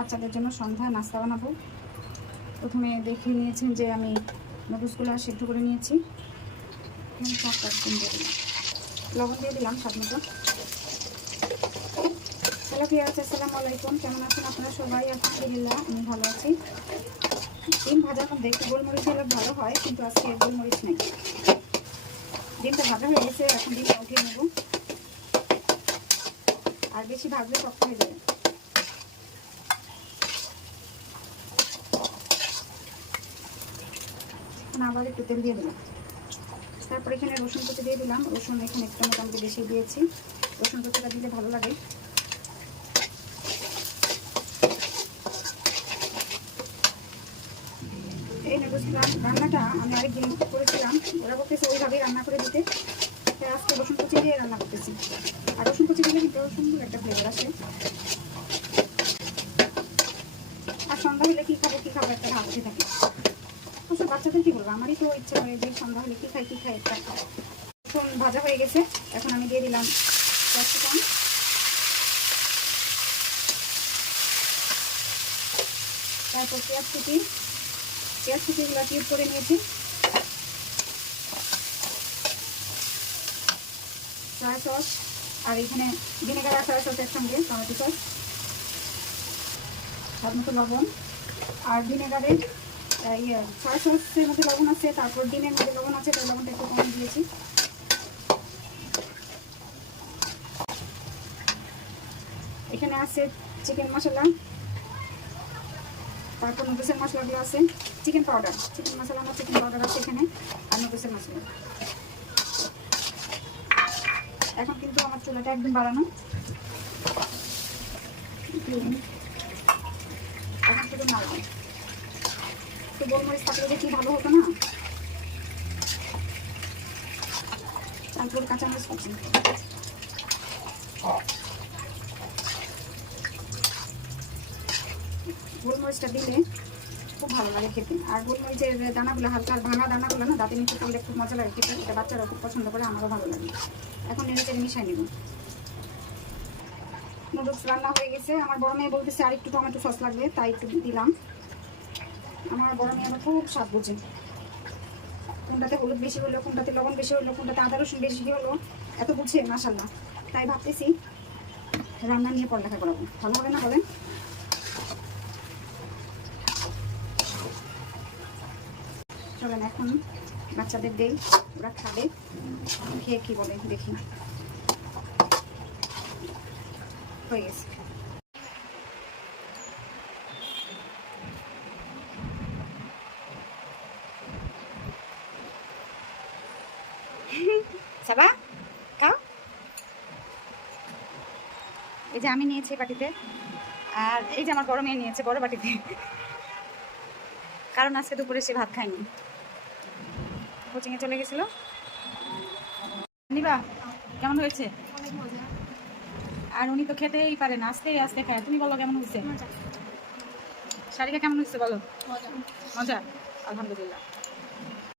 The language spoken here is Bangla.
বাচ্চাদের জন্য সন্ধ্যায় নাস্তা বানাবো। প্রথমে দেখে নিয়েছেন যে আমি নুডলসগুলো সিদ্ধ করে নিয়েছি। লবণ দিয়ে দিলাম স্বাদ মতো। হ্যালো ভিউয়ার্স, আসসালামু আলাইকুম। কেমন আছেন আপনারা সবাই? আলহামদুলিল্লাহ আমি ভালো আছি। ডিম ভাজার মধ্যে একটু গোলমরিচ হলে ভালো হয়, কিন্তু আজকে গোলমরিচ নেই। ডিমটা ভাজা হয়ে গেছে, এখন ডিমটা উঠিয়ে নেব। আর বেশি ভাজলে শক্ত হয়ে যাবে। আবার একটু তেল দিয়ে দিলাম। তারপর এখানে রসুন কুচি দিয়ে দিলাম। রসুন এখানে একটু মোটামুটি বেশি দিয়েছি। রসুন কুচিটা দিলে ভালো লাগে। এই নুডলস রান্নাটা আমি আরেকদিন করেছিলাম, ওরা বলতেছে ওইভাবেই রান্না করে দিতে। আজকে রসুন কুচি দিয়ে রান্না করতেছি। আর রসুন কুচি দিলে কিন্তু সুন্দর একটা ফ্লেভার আসে। আর সন্ধ্যা হলে কী খাবো একটা ভাবতে থাকে। অবশ্য বাচ্চাদের কী বলবো, আমারই তো ইচ্ছা করে যে সন্ধ্যা হলে কী খাই একটা খাও। রসুন ভাজা হয়ে গেছে, এখন আমি দিয়ে দিলাম ক্যাপসিকাম। তারপর পেঁয়াজ কুচিগুলো কিউব করে নিয়েছি। সয়া সস আর এখানে ভিনেগার আর সয়া সসের সঙ্গে টমেটো সস, স্বাদ মতো লবণ। আর ভিনেগারের সয়া সসের মধ্যে লবণ আছে, তারপর ডিমের মধ্যে লবণ আছে, তাই লবণটা একটু কম দিয়েছি। এখানে আছে চিকেন মশলা, তারপর নুডলসের মশলাগুলো আছে। চিকেন মশলা আমার চিকেন পাউডার আছে এখানে, আর নুডলসের মশলা। এখন কিন্তু আমার চুলাটা একদম বাড়ানো। এখন শুধু নাড়াবো। তো গোলমরিচ থাকলে যে কি ভালো হতো না। তারপর কাঁচামরিচ কুচি। গোলমরিচটা দিলে খুব ভালো লাগে খেতে। আর গোলমরিচের দানাগুলো হালকা ভাঙা দানাগুলো না দাঁতে নিচে পড়লে খুব মজা লাগে খেতে। এটা বাচ্চারা খুব পছন্দ করে, আমারও ভালো লাগে। এখন নেড়ে মিশাই নেব। নুডলস রান্না হয়ে গেছে। আমার বড় মেয়ে বলতেছে আর একটু টমেটো সস লাগবে, তাই একটু দিলাম। আমার বড় মেয়ে আমার খুব স্বাদ বুঝে, কোনটাতে হলুদ বেশি হলো, কোনটাতে লবণ বেশি হলো, কোনটাতে আদা রসুন বেশি হলো, এত বুঝে মাশাআল্লাহ। তাই ভাবতেছি রান্না নিয়ে পড়ালেখা করাবো। ভালো হবে না বলেন? চলেন এখন বাচ্চাদের দেই, ওরা খাবে। খেয়ে কি বলে দেখি। হয়ে গেছে। সাবা খাও। এই যে আমি নিয়েছি বাটিতে, আর এই যে আমার বড় মেয়ে নিয়েছে বড় বাটিতে, কারণ আজকে দুপুরে সে ভাত খায়নি, কোচিংয়ে চলে গেছিল। নিবা কেমন হয়েছে? আর উনি তো খেতেই পারে না, আস্তে আস্তে খায়। তুমি বলো কেমন হয়েছে? শাড়িটা কেমন হয়েছে বলো? মজা। আলহামদুলিল্লাহ।